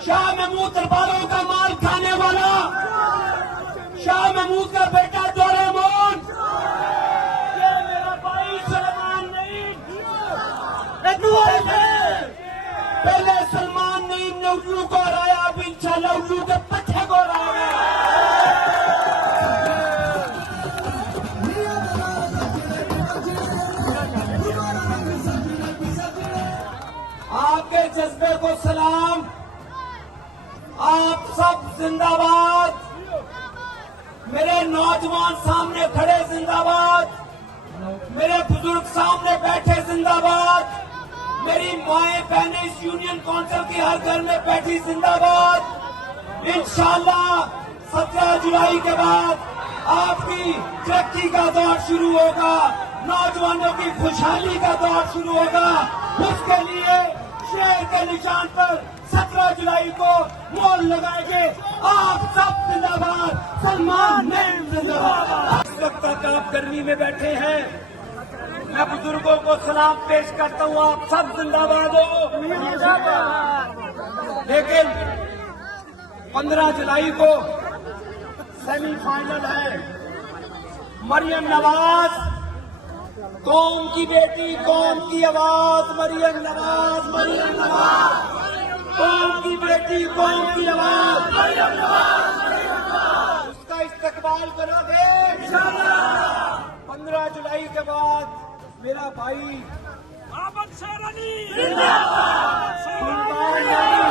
शाह महमूद दरबारों का माल खाने वाला, शाह महमूद का बेटा डोरेमोन, ये मेरा भाई सलमान नईम। पहले सलमान नईम ने उल्लू को हराया, अब इंशाल्लाह उल्लू के पट्टे को हराएगा। आपके जज्बे को सलाम। आप सब जिंदाबाद। मेरे नौजवान सामने खड़े जिंदाबाद, मेरे बुजुर्ग सामने बैठे जिंदाबाद, मेरी माएं बहनें इस यूनियन काउंसिल के हर घर में बैठी जिंदाबाद। इंशाल्लाह 17 जुलाई के बाद आपकी तरक्की का दौर शुरू होगा, नौजवानों की खुशहाली का दौर शुरू होगा। उसके लिए शेर के निशान पर 17 जुलाई को मोहर लगाएंगे। आप सब जिंदाबाद, सलमान नईम जिंदाबाद। इस वक्त तक आप गर्मी में बैठे हैं, मैं बुजुर्गों को सलाम पेश करता हूँ, आप सब जिंदाबाद हो। लेकिन 15 जुलाई को सेमीफाइनल है। मरियम नवाज, कौम की बेटी, कौम की आवाज, मरियम नवाज, मरियम नवाज, कौम की बेटी, कौम की आवाज, मरियम नवाज, मरियम नवाज। उसका इस्तकबाल करोगे इंशाअल्लाह। 15 जुलाई के बाद मेरा भाई अहमद शहरानी जिंदाबाद, जिंदाबाद।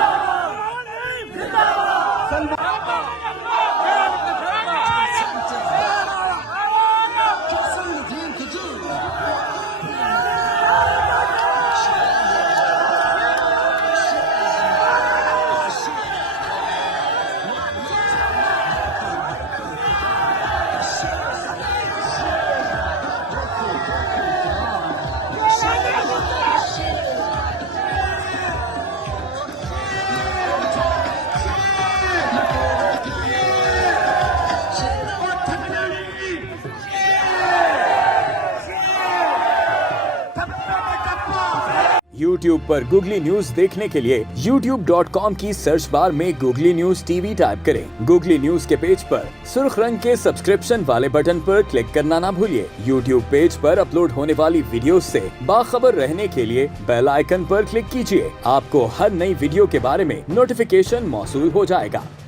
YouTube पर गूगली न्यूज देखने के लिए youtube.com की सर्च बार में गूगली न्यूज टीवी टाइप करें। गूगली न्यूज के पेज पर सुर्ख रंग के सब्सक्रिप्शन वाले बटन पर क्लिक करना ना भूलिए। YouTube पेज पर अपलोड होने वाली वीडियोस से बाखबर रहने के लिए बेल आइकन पर क्लिक कीजिए। आपको हर नई वीडियो के बारे में नोटिफिकेशन मौसूल हो जाएगा।